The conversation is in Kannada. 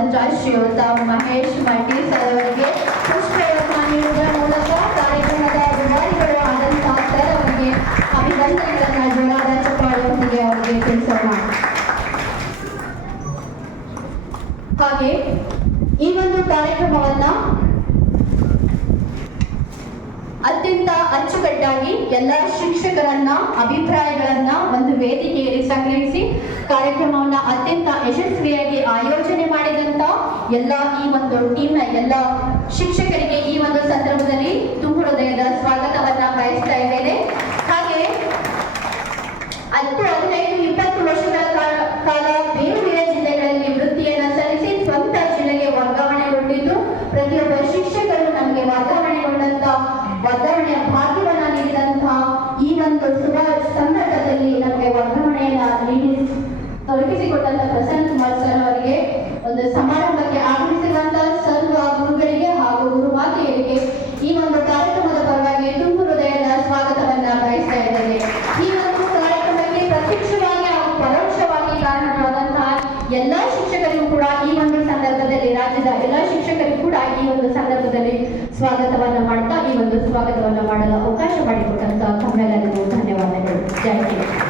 ಮಾಡುವಂತ ಶ್ರೀಯುತ ಮಹೇಶ್ ಮಟ್ಟಿ ಸರ್ ಅವರಿಗೆ ಪುಷ್ಪವನ್ನು ನೀಡುವ ಮೂಲಕ ಕಾರ್ಯಕ್ರಮದ ಅಧಿಕಾರಿಗಳು ಆದಂತಹ ಸರ್ ಅವರಿಗೆ ಅಭಿನಂದನೆಗಳನ್ನ ಜೋರಾದ ಚಪ್ಪಾಳೆಯೊಂದಿಗೆ ಅವರಿಗೆ ತಿಳಿಸೋಣ. ಹಾಗೆ ಈ ಒಂದು ಕಾರ್ಯಕ್ರಮವನ್ನ ಅತ್ಯಂತ ಅಚ್ಚುಕಟ್ಟಾಗಿ ಎಲ್ಲ ಶಿಕ್ಷಕರನ್ನ ಅಭಿಪ್ರಾಯಗಳನ್ನ ಒಂದು ವೇದಿಕೆಯಲ್ಲಿ ಸಂಗ್ರಹಿಸಿ ಕಾರ್ಯಕ್ರಮವನ್ನ ಅತ್ಯಂತ ಯಶಸ್ವಿಯಾಗಿ ಆಯೋಜನೆ ಮಾಡಿದಂತ ಎಲ್ಲ ಈ ಒಂದು ಟೀಮ್ನ ಎಲ್ಲ ಶಿಕ್ಷಕರಿಗೆ ಈ ಒಂದು ಸಂದರ್ಭದಲ್ಲಿ ತುಂಬ ಹೃದಯದ ಸ್ವಾಗತವನ್ನ ಬಯಸ್ತಾ ಇದ್ದೇನೆ. ಹಾಗೆ 10, 15, 20 ವರ್ಷಗಳ ಕಾಲ ಬೇರೆ ಬೇರೆ ಜಿಲ್ಲೆಗಳಲ್ಲಿ ವೃತ್ತಿಯನ್ನ ಸಲ್ಲಿಸಿ ಸ್ವಂತ ಜಿಲ್ಲೆಗೆ ವರ್ಗಾವಣೆಗೊಂಡಿದ್ದು ಪ್ರತಿಯೊಬ್ಬ ಶಿಕ್ಷಕರು ನಮಗೆ ವರ್ಗಾವಣೆಯ ಭಾಗ್ಯವನ್ನ ನೀಡಿದಂತಹ ಈ ಒಂದು ಶುಭ ಸಂದರ್ಭದಲ್ಲಿ ನಮಗೆ ವರ್ಗಾವಣೆಯನ್ನ ನೀಡಿ ದೊರಕಿಸಿಕೊಟ್ಟಂತ ಪ್ರಸನ್ನ ಕುಮಾರ್ ಸರ್ ಅವರಿಗೆ ಒಂದು ಸಮಾರಂಭಕ್ಕೆ ಆಗಮಿಸಿರುವಂತಹ ಸರ್ವ ಗುರುಗಳಿಗೆ ಹಾಗೂ ಗುರುಮಾತೆಯರಿಗೆ ಈ ಒಂದು ಕಾರ್ಯಕ್ರಮದ ಪರವಾಗಿ ತುಂಬ ಹೃದಯದ ಸ್ವಾಗತವನ್ನ ಬಯಸ್ತಾ ಇದ್ದೇನೆ. ಈ ಒಂದು ಕಾರ್ಯಕ್ರಮಕ್ಕೆ ಪ್ರತ್ಯಕ್ಷವಾಗಿ ಹಾಗೂ ಪರೋಕ್ಷವಾಗಿ ಕಾರಣವಾದಂತಹ ಎಲ್ಲ ಶಿಕ್ಷಕರಿಗೂ ಕೂಡ ಈ ಒಂದು ಸಂದರ್ಭದಲ್ಲಿ ರಾಜ್ಯದ ಎಲ್ಲ ಶಿಕ್ಷಕರಿಗೂ ಕೂಡ ಈ ಒಂದು ಸಂದರ್ಭದಲ್ಲಿ ಸ್ವಾಗತವನ್ನ ಮಾಡ್ತಾ ಈ ಒಂದು ಸ್ವಾಗತವನ್ನ ಮಾಡಲು ಅವಕಾಶ ಮಾಡಿಕೊಟ್ಟಂತ ತಮ್ಮೆಲ್ಲರಿಗೂ ಧನ್ಯವಾದಗಳು. ಜೈ ಹಿಂದ್.